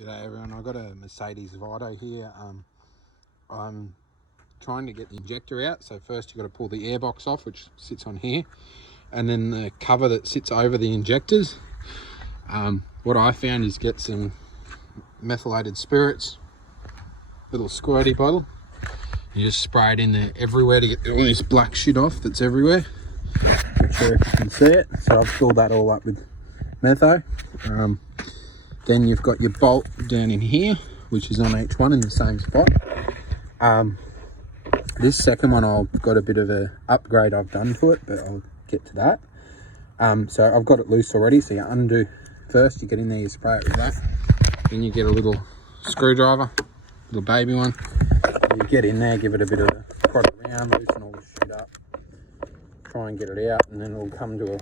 G'day everyone, I've got a Mercedes Vito here. I'm trying to get the injector out. So first you've got to pull the airbox off, which sits on here, and then the cover that sits over the injectors. What I found is get some methylated spirits, little squirty bottle. You just spray it in there everywhere to get all this black shit off that's everywhere. Not sure if you can see it. So I've filled that all up with metho. Then you've got your bolt down in here, which is on each one in the same spot. This second one I've got a bit of a upgrade I've done to it, but I'll get to that. So I've got it loose already, so you undo first, you get in there, you spray it with that. Then you get a little screwdriver, little baby one. You get in there, give it a bit of a prod around, loosen all the shit up, try and get it out, and then it'll come to a,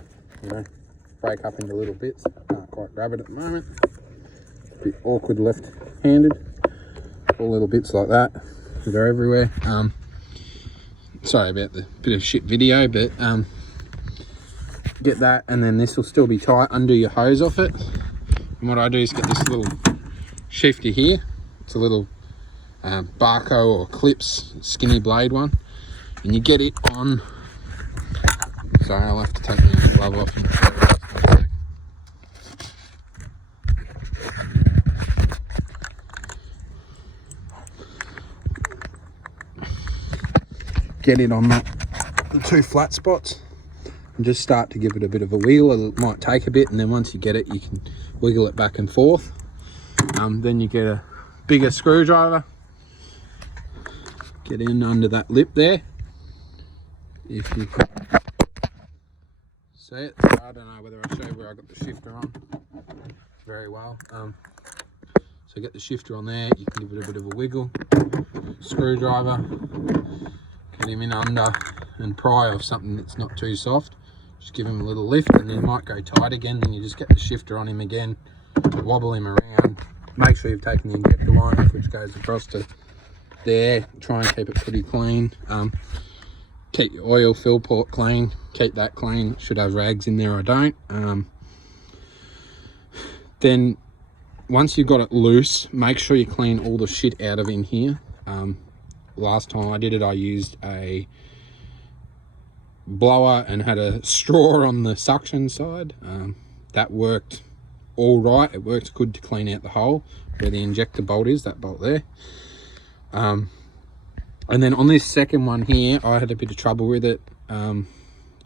break up into little bits. Can't quite grab it at the moment. A bit awkward left-handed. All little bits like that. They're everywhere. Sorry about the bit of shit video, but get that, and then this will still be tight. Undo your hose off it. And what I do is get this little shifter here. It's a little Barco or Clips skinny blade one, and you get it on. Sorry, I'll have to take my glove off. Get it on the two flat spots and just start to give it a bit of a wiggle. It might take a bit, and then once you get it, you can wiggle it back and forth. Then you get a bigger screwdriver, get in under that lip there, if you can see it. So I don't know whether I show you where I got the shifter on very well. So get the shifter on there, you can give it a bit of a wiggle, screwdriver, get him in under and pry off something that's not too soft. Just give him a little lift, and then he might go tight again. Then you just get the shifter on him again, wobble him around. Make sure you've taken the injector line off, which goes across to there. Try and keep it pretty clean. Keep your oil fill port clean. Keep that clean. Should have rags in there, I don't. Then once you've got it loose, make sure you clean all the shit out of in here. Last time I did it, I used a blower and had a straw on the suction side. That worked all right. It worked good to clean out the hole where the injector bolt is, that bolt there. And then on this second one here, I had a bit of trouble with it.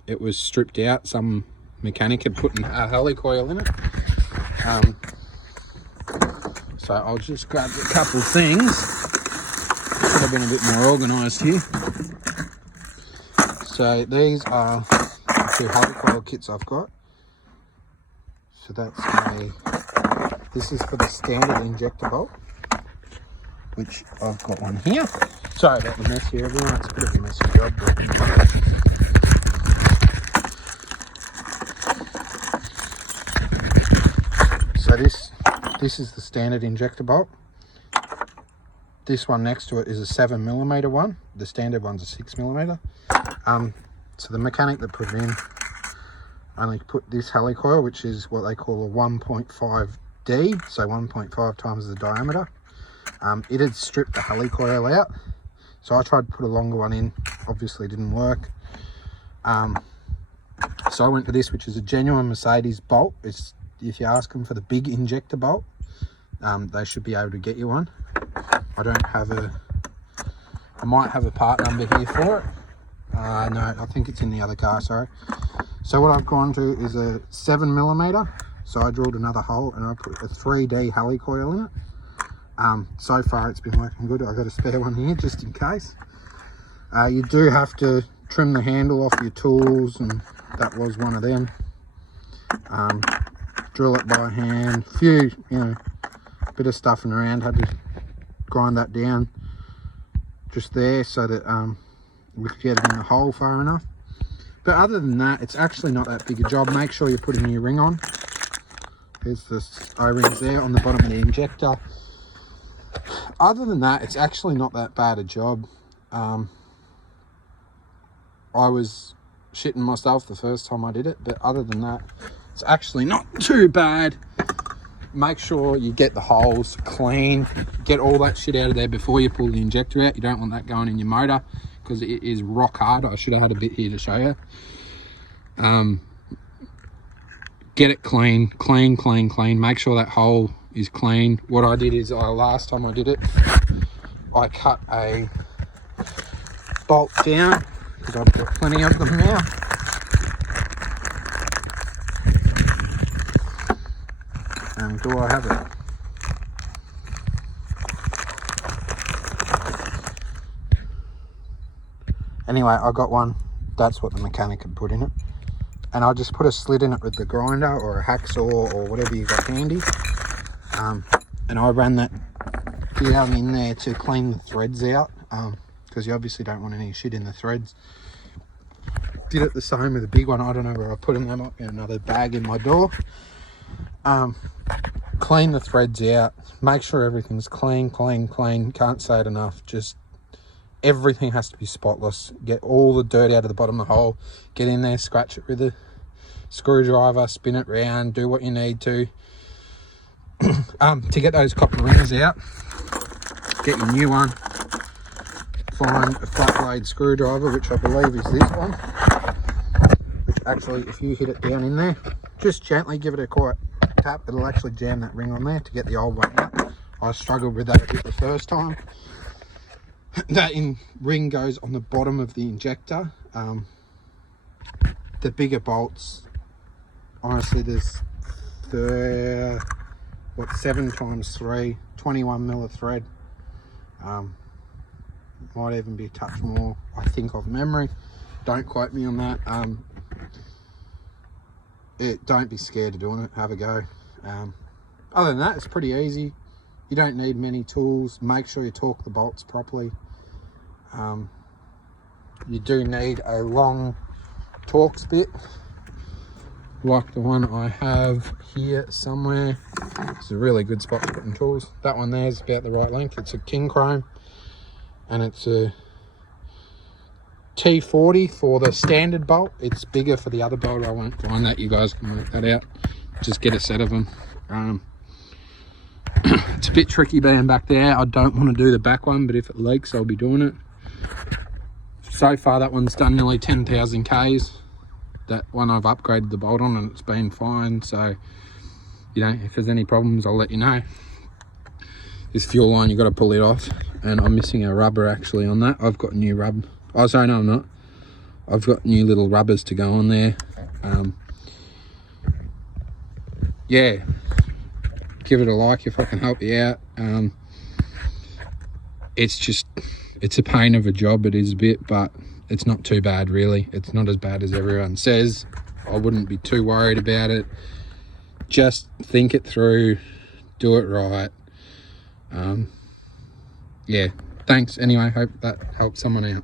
It was stripped out. Some mechanic had put a helicoil in it. So I'll just grab a couple things. Should have been a bit more organised here. So these are the two helicoil kits I've got. So this is for the standard injector bolt, which I've got one here. Sorry about the mess here, everyone. It's a bit of a messy job. So this is the standard injector bolt. This one next to it is a 7mm one. The standard one's a 6mm. So the mechanic that put it in only put this helicoil, which is what they call a 1.5D, so 1.5 times the diameter. It had stripped the helicoil out, so I tried to put a longer one in. Obviously didn't work. So I went for this, which is a genuine Mercedes bolt. If you ask them for the big injector bolt, they should be able to get you one. I might have a part number here for it. No, I think it's in the other car, sorry. So what I've gone to is a 7mm. So I drilled another hole and I put a 3D helicoil in it. So far it's been working good. I've got a spare one here just in case. You do have to trim the handle off your tools, and that was one of them. Drill it by hand. Few, bit of stuffing around. Had to grind that down just there so that we could get it in the hole far enough. But other than that, it's actually not that big a job. Make sure you put a new ring on. There's the O-rings there on the bottom of the injector. Other than that, it's actually not that bad a job. I was shitting myself the first time I did it, but other than that, it's actually not too bad. make sure you get the holes clean, get all that shit out of there before you pull the injector out. You don't want that going in your motor because it is rock hard. I should have had a bit here to show you. Get it clean, make sure that hole is clean. What I did is, last time I did it, I cut a bolt down because I've got plenty of them now. And do I have it? Anyway, I got one. That's what the mechanic had put in it. And I just put a slit in it with the grinder or a hacksaw or whatever you got handy. And I ran that down in there to clean the threads out, because you obviously don't want any shit in the threads. Did it the same with the big one. I don't know where I put them. They might be in another bag in my door. Clean the threads out. Make sure everything's clean. Can't say it enough. Just everything has to be spotless. Get all the dirt out of the bottom of the hole. Get in there, scratch it with a screwdriver, spin it round, do what you need to. To get those copper rings out, get your new one. Find a flat blade screwdriver, which I believe is this one. Which actually, if you hit it down in there, just gently give it a quiet tap, it'll actually jam that ring on there to get the old one out. I struggled with that a bit the first time. That ring goes on the bottom of the injector. The bigger bolts, honestly, there's 7 times 3, 21 mil of thread. Might even be a touch more, I think, off memory. Don't quote me on that. Don't be scared of doing it. Have a go. Other than that, it's pretty easy. You don't need many tools. Make sure you torque the bolts properly. You do need a long Torx bit, like the one I have here somewhere. It's a really good spot for putting tools. That one there is about the right length. It's a king chrome, and it's a T40 for the standard bolt. It's bigger for the other bolt. I won't find that. You guys can work that out. Just get a set of them. It's a bit tricky being back there. I don't want to do the back one, but if it leaks, I'll be doing it. So far, that one's done nearly 10,000 Ks. That one I've upgraded the bolt on and it's been fine. So, you know, if there's any problems, I'll let you know. This fuel line, you've got to pull it off. And I'm missing a rubber actually on that. I've got new rubber. Oh, sorry, no, I'm not. I've got new little rubbers to go on there. Yeah. Give it a like if I can help you out. It's a pain of a job, it is a bit, but it's not too bad really. It's not as bad as everyone says. I wouldn't be too worried about it. Just think it through, do it right. Yeah, thanks anyway, hope that helps someone out.